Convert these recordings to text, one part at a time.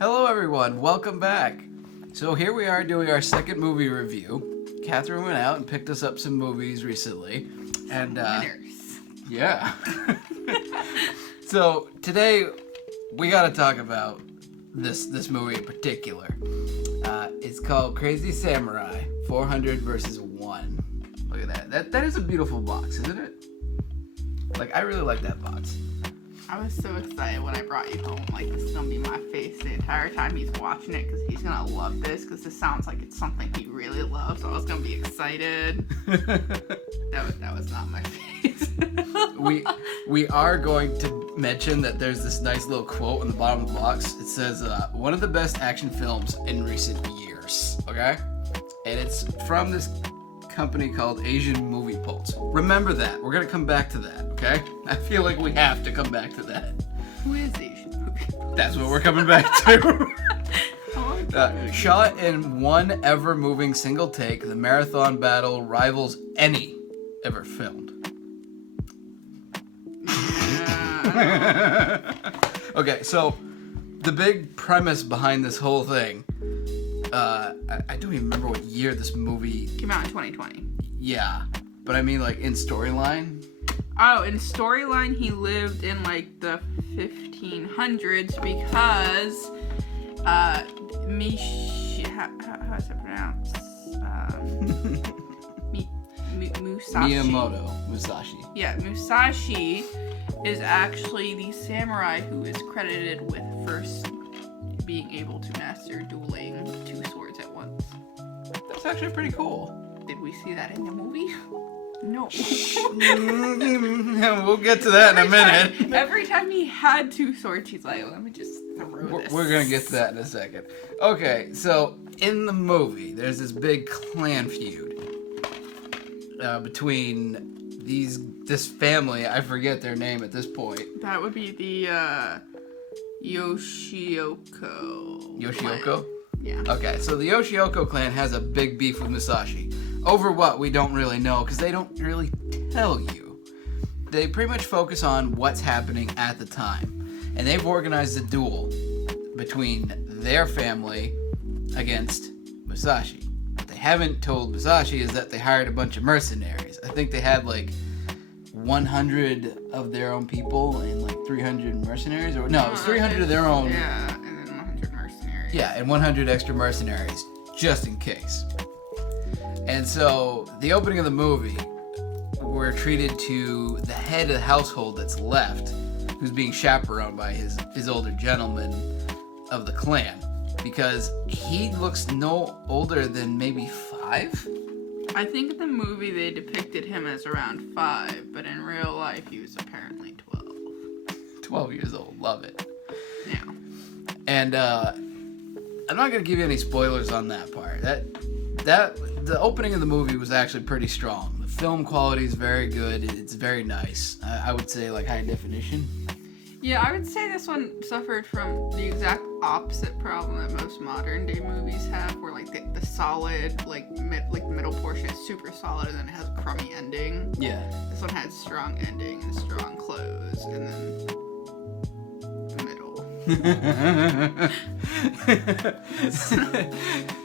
Hello everyone, welcome back. So here we are doing our second movie review. Catherine went out and picked us up some movies recently. And Winners. Yeah. So today we gotta talk about this movie in particular. It's called Crazy Samurai 400 vs. 1. Look at that. That is a beautiful box, isn't it? Like, I really like that box. I was so excited when I brought you home. Like, this is gonna be my face the entire time he's watching it because he's gonna love this because this sounds like it's something he really loves. So I was gonna be excited. that was not my face. we are going to mention that there's this nice little quote on the bottom of the box. It says, one of the best action films in recent years. Okay? And it's from this company called Asian Movie Pulse. Remember that. We're gonna come back to that, okay? I feel like we have to come back to that. Who is Asian Movie Pulse? That's what we're coming back to. Shot in one ever-moving single take, the marathon battle rivals any ever filmed. Yeah. Okay, so the big premise behind this whole thing, I don't even remember what year this movie Came out in 2020. Yeah, but I mean, like, in storyline. Oh, in storyline, he lived in like the 1500s because how is it pronounced? Musashi. Yeah, Musashi is actually the samurai who is credited with first being able to master dueling two swords at once. That's actually pretty cool. Did we see that in the movie? No. We'll get to that in a minute. Every time he had two swords, he's like, let me just throw this. We're going to get to that in a second. Okay, so in the movie, there's this big clan feud between this family. I forget their name at this point. That would be the Yoshioka. Yoshioka? Clan. Yeah. Okay, so the Yoshioka clan has a big beef with Musashi. Over what, we don't really know, because they don't really tell you. They pretty much focus on what's happening at the time. And they've organized a duel between their family against Musashi. What they haven't told Musashi is that they hired a bunch of mercenaries. I think they had like 100 of their own people and like 300 mercenaries. Or no, it was 300 of their own. Yeah, and then 100 mercenaries. Yeah, and 100 extra mercenaries, just in case. And so, the opening of the movie, we're treated to the head of the household that's left, who's being chaperoned by his older gentleman of the clan, because he looks no older than maybe 5? I think in the movie they depicted him as around 5, but in real life he was apparently 12. 12 years old, love it. Yeah. And I'm not gonna give you any spoilers on that part. The opening of the movie was actually pretty strong. The film quality is very good. It's very nice. I would say like high definition. Yeah, I would say this one suffered from the exact opposite problem that most modern day movies have, where like the solid the middle portion is super solid and then it has a crummy ending. Yeah. This one had strong ending and strong close, and then the middle.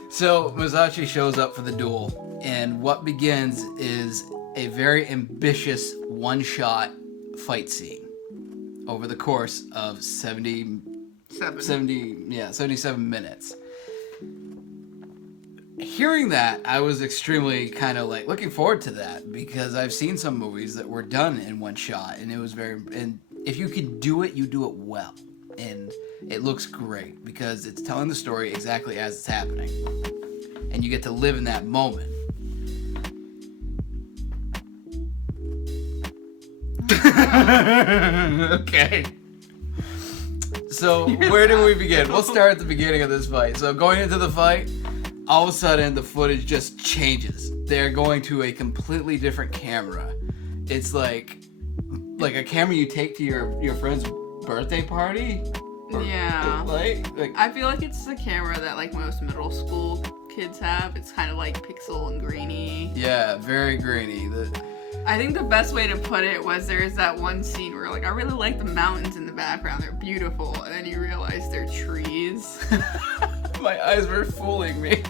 So Musashi shows up for the duel, and what begins is a very ambitious one-shot fight scene over the course of 77 minutes. Hearing that, I was extremely kind of like looking forward to that, because I've seen some movies that were done in one shot, and it was and if you can do it, you do it well. And it looks great because it's telling the story exactly as it's happening. And you get to live in that moment. Okay. So, where do we begin? We'll start at the beginning of this fight. So, going into the fight, all of a sudden, the footage just changes. They're going to a completely different camera. It's like a camera you take to your friend's birthday party. Yeah. Like I feel like it's the camera that like most middle school kids have. It's kind of like pixel and grainy. Yeah, very grainy. I think the best way to put it was there's that one scene where like I really like the mountains in the background. They're beautiful, and then you realize they're trees. My eyes were fooling me.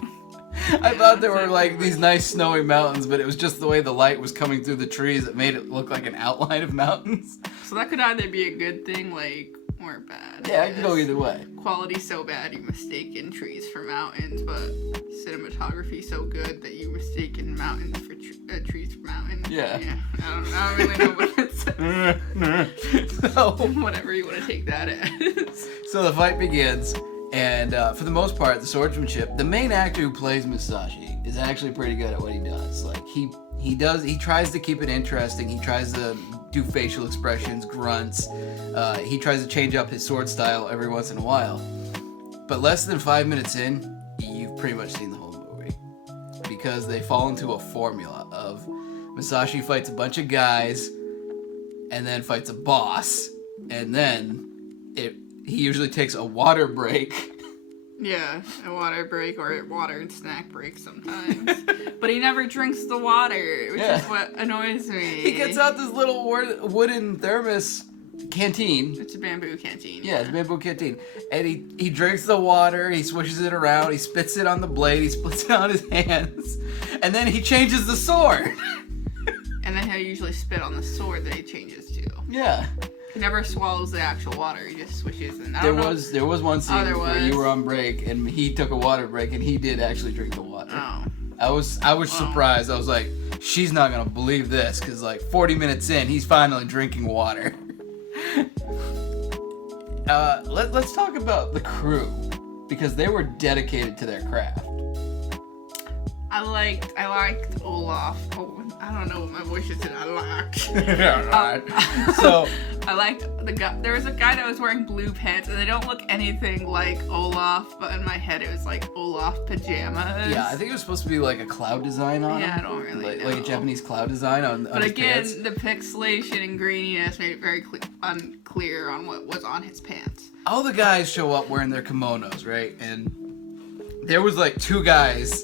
I thought there were like these nice snowy mountains, but it was just the way the light was coming through the trees that made it look like an outline of mountains. So that could either be a good thing, like, or bad. Yeah, it could go either way. Quality so bad you mistaken trees for mountains, but cinematography so good that you mistaken mountains for trees for mountains. Yeah. I don't really know what it's. So, whatever you want to take that as. So the fight begins. And for the most part, the swordsmanship, the main actor who plays Musashi is actually pretty good at what he does. Like he tries to keep it interesting. He tries to do facial expressions, grunts. He tries to change up his sword style every once in a while. But less than 5 minutes in, you've pretty much seen the whole movie. Because they fall into a formula of Musashi fights a bunch of guys and then fights a boss. And then he usually takes a water break. Yeah, a water break or a water and snack break sometimes. But he never drinks the water, which is what annoys me. He gets out this little wooden thermos canteen. It's a bamboo canteen. Yeah, it's a bamboo canteen. And he drinks the water, he swishes it around, he spits it on the blade, he splits it on his hands, and then he changes the sword. And then he'll usually spit on the sword that he changes to. Yeah. He never swallows the actual water. He just swishes. And there was one scene where you were on break and he took a water break and he did actually drink the water. Oh. I was surprised. I was like, she's not gonna believe this because like 40 minutes in, he's finally drinking water. Let's talk about the crew because they were dedicated to their craft. I liked Olaf. Oh, I don't know what my voice is. I liked. So I liked the guy. There was a guy that was wearing blue pants, and they don't look anything like Olaf. But in my head, it was like Olaf pajamas. Yeah, I think it was supposed to be like a cloud design on. Yeah, I don't really know. Like a Japanese cloud design on. But his again, pants. the pixelation and graininess made it very unclear on what was on his pants. All the guys show up wearing their kimonos, right? And there was like 2 guys,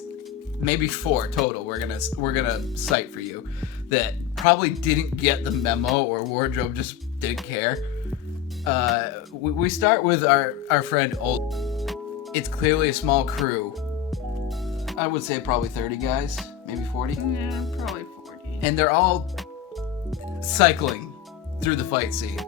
maybe 4 total. We're gonna cite for you that probably didn't get the memo or wardrobe just didn't care. We start with our friend Old. It's clearly a small crew. I would say probably 30 guys, maybe 40. Yeah, probably 40. And they're all cycling through the fight scene.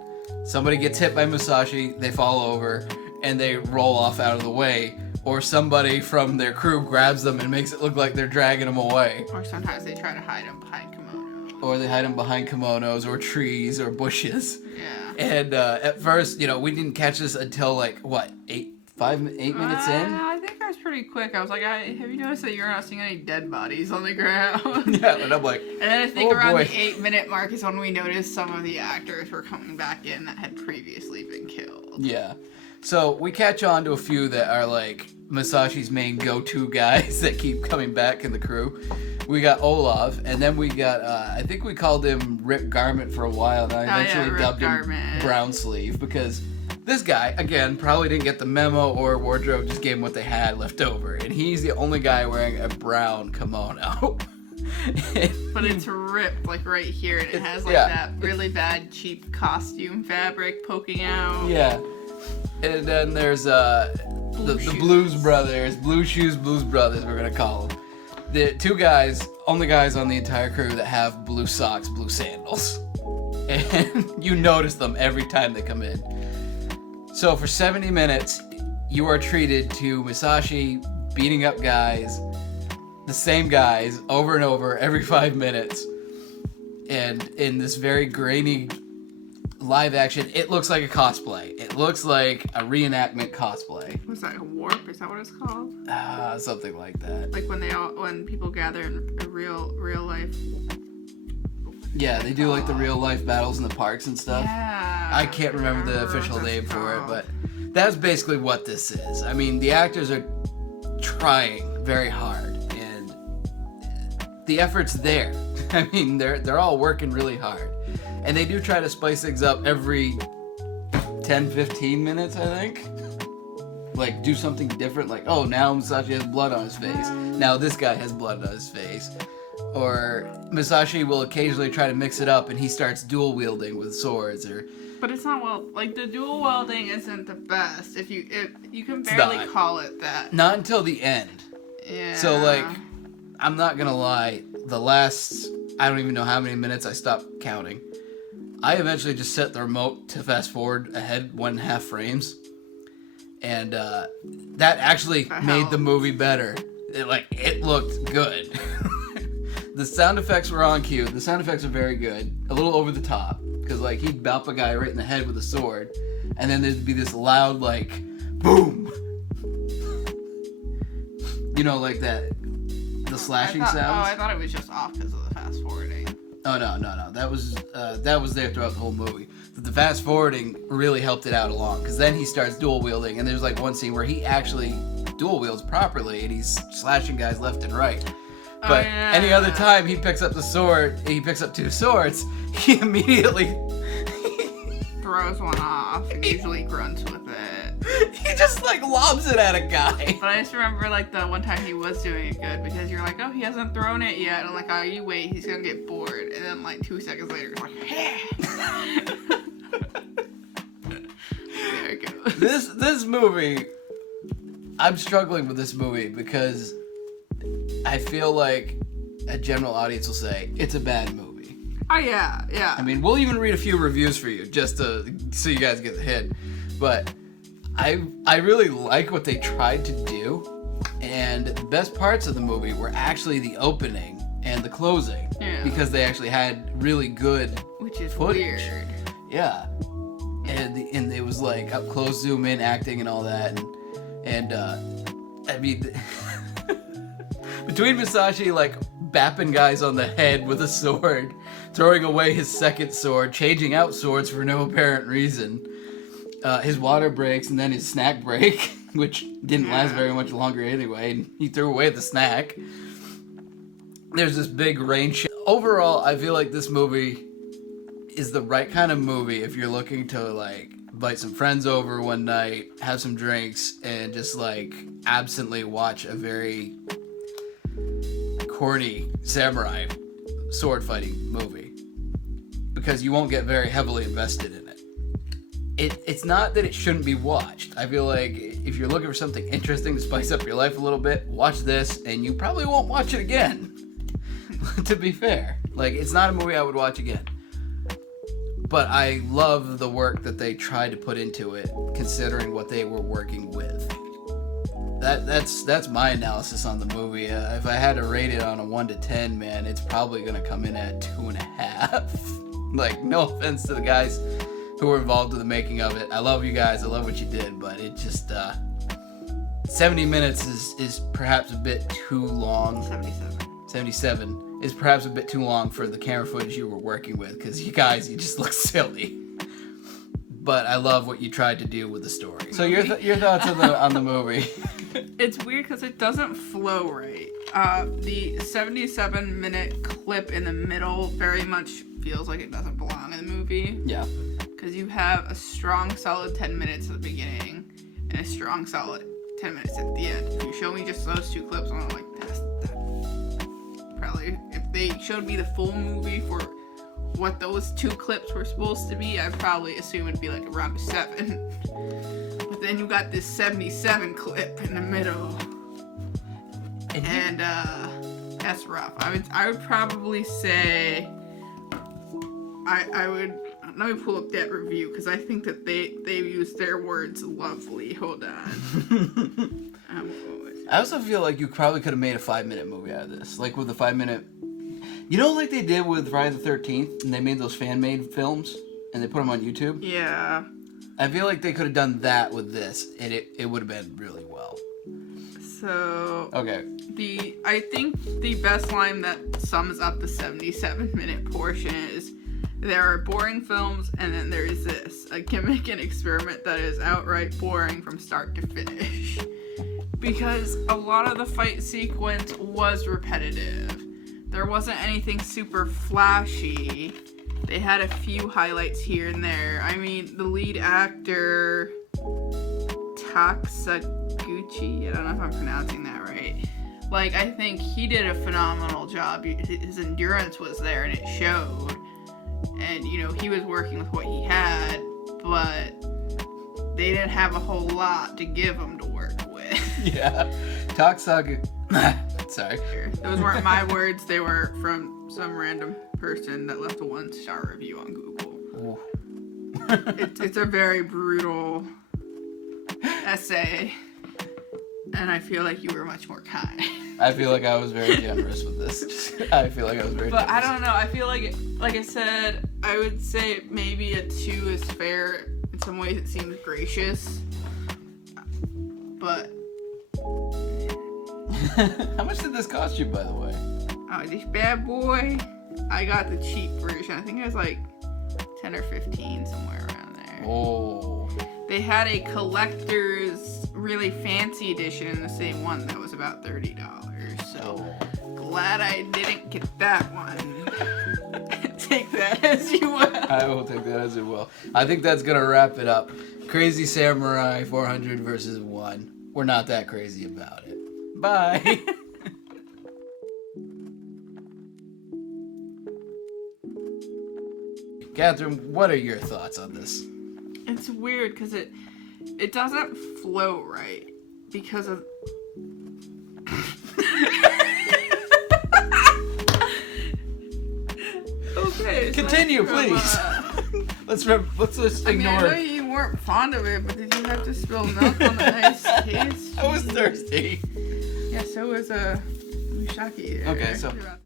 Somebody gets hit by Musashi, they fall over, and they roll off out of the way. Or somebody from their crew grabs them and makes it look like they're dragging them away. Or sometimes they try to hide them behind kimonos. Or they hide them behind kimonos or trees or bushes. Yeah. And at first, we didn't catch this until like, what, 8 minutes in? I think I was pretty quick. I was like, have you noticed that you're not seeing any dead bodies on the ground? Yeah, and I'm like, and then I think around boy. the 8-minute mark is when we noticed some of the actors were coming back in that had previously been killed. Yeah. So we catch on to a few that are like Musashi's main go-to guys that keep coming back in the crew. We got Olaf, and then we got, I think we called him Rip Garment for a while, and I eventually dubbed him Brown Sleeve, because this guy, again, probably didn't get the memo or wardrobe just gave him what they had left over, and he's the only guy wearing a brown kimono. But it's ripped, like, right here, and it has, like, that really bad, cheap costume fabric poking out. Yeah. And then there's the Blues Brothers, Blue Shoes Blues Brothers, we're going to call them. The 2 guys, only guys on the entire crew that have blue socks, blue sandals. And you notice them every time they come in. So for 70 minutes, you are treated to Musashi beating up guys, the same guys, over and over every 5 minutes. And in this very grainy live action, it looks like a cosplay. It looks like a reenactment cosplay. Was that a warp? Is that what it's called? Something like that. Like when people gather in a real life. Yeah, they do like the real life battles in the parks and stuff. Yeah. I can't remember the official name for it, but that's basically what this is. I mean, the actors are trying very hard, and the effort's there. I mean, they're all working really hard. And they do try to spice things up every 10-15 minutes, I think. Like, do something different. Like, oh, now Musashi has blood on his face. Now this guy has blood on his face. Or Musashi will occasionally try to mix it up and he starts dual wielding with swords or... But it's not like the dual wielding isn't the best. If you can barely call it that. Not until the end. Yeah. So like, I'm not gonna lie, the last, I don't even know how many minutes I stopped counting. I eventually just set the remote to fast forward ahead 1.5 frames. And that actually made the movie better. It looked good. The sound effects were on cue. The sound effects are very good. A little over the top. Because, like, he'd bop a guy right in the head with a sword. And then there'd be this loud, like, boom. You know, like that, the slashing sounds. Oh, I thought it was just off because of the fast forwarding. Oh, no. That was there throughout the whole movie. The fast forwarding really helped it out a lot. Because then he starts dual wielding. And there's, like, one scene where he actually dual wields properly. And he's slashing guys left and right. But any other time he picks up the sword, he picks up 2 swords, he immediately throws one off and usually grunts with it. He just like lobs it at a guy. But I just remember like the one time he was doing it good because you're like, oh, he hasn't thrown it yet. And I'm like, oh, you wait, he's gonna get bored. And then like 2 seconds later, it's like, there it goes. This movie, I'm struggling with this movie because I feel like a general audience will say it's a bad movie. Oh yeah. I mean, we'll even read a few reviews for you just so you guys get the hint. But I really like what they tried to do, and the best parts of the movie were actually the opening and the closing because they actually had really good footage. Weird. Yeah, and it was like up close, zoom in, acting and all that, and I mean. Between Musashi, like, bapping guys on the head with a sword, throwing away his second sword, changing out swords for no apparent reason, his water breaks, and then his snack break, which didn't last very much longer anyway, and he threw away the snack. There's this big rain show. Overall, I feel like this movie is the right kind of movie if you're looking to, like, invite some friends over one night, have some drinks, and just, like, absently watch a very corny samurai sword fighting movie because you won't get very heavily invested in it. It's not that it shouldn't be watched. I feel like if you're looking for something interesting to spice up your life a little bit, watch this and you probably won't watch it again. To be fair, like, it's not a movie I would watch again, but I love the work that they tried to put into it considering what they were working with. That's my analysis on the movie. If I had to rate it on a 1 to 10, man, it's probably gonna come in at 2.5. Like, no offense to the guys who were involved in the making of it. I love you guys. I love what you did, but it just 70 minutes is perhaps a bit too long. 77 is perhaps a bit too long for the camera footage you were working with because you just look silly. But I love what you tried to do with the story. So your thoughts on the movie? It's weird because it doesn't flow right. The 77-minute clip in the middle very much feels like it doesn't belong in the movie. Yeah. Because you have a strong, solid 10 minutes at the beginning and a strong, solid 10 minutes at the end. If you show me just those 2 clips, I'm like, that's probably, if they showed me the full movie for what those 2 clips were supposed to be, I'd probably assume it'd be like around a 7. But then you got this 77 clip in the middle. And that's rough. I would probably say I would let me pull up that review because I think that they used their words lovely. Hold on. I also feel like you probably could have made a 5-minute movie out of this, like with a 5-minute. You know, like they did with Friday the 13th, and they made those fan-made films, and they put them on YouTube? Yeah. I feel like they could have done that with this, and it would have been really well. So... Okay. I think the best line that sums up the 77-minute portion is, there are boring films, and then there's this, a gimmick and experiment that is outright boring from start to finish. Because a lot of the fight sequence was repetitive. There wasn't anything super flashy. They had a few highlights here and there. I mean, the lead actor, Taksaguchi, I don't know if I'm pronouncing that right, Like, I think he did a phenomenal job. His endurance was there and it showed. And, you know, he was working with what he had, but they didn't have a whole lot to give him to work with. Yeah. Toxog. Sorry. Those weren't my words. They were from some random person that left a 1-star review on Google. It's a very brutal essay. And I feel like you were much more kind. I feel like I was very generous with this. I feel like I was very But generous. I don't know. I feel like I said, I would say maybe a 2 is fair. In some ways it seems gracious. But... How much did this cost you, by the way? Oh, this bad boy, I got the cheap version. I think it was like 10 or 15, somewhere around there. Oh. They had a collector's really fancy edition in the same one that was about $30. So glad I didn't get that one. Take that as you will. I will take that as it will. I think that's going to wrap it up. Crazy Samurai 400 versus 1. We're not that crazy about it. Bye. Catherine, what are your thoughts on this? It's weird because it doesn't flow right because of... Okay. So Continue, please. Let's just I mean, I know ignore. you weren't fond of it, but did you have to spill milk on the nice case? I was thirsty. Yeah, so was Mushaki. Okay, so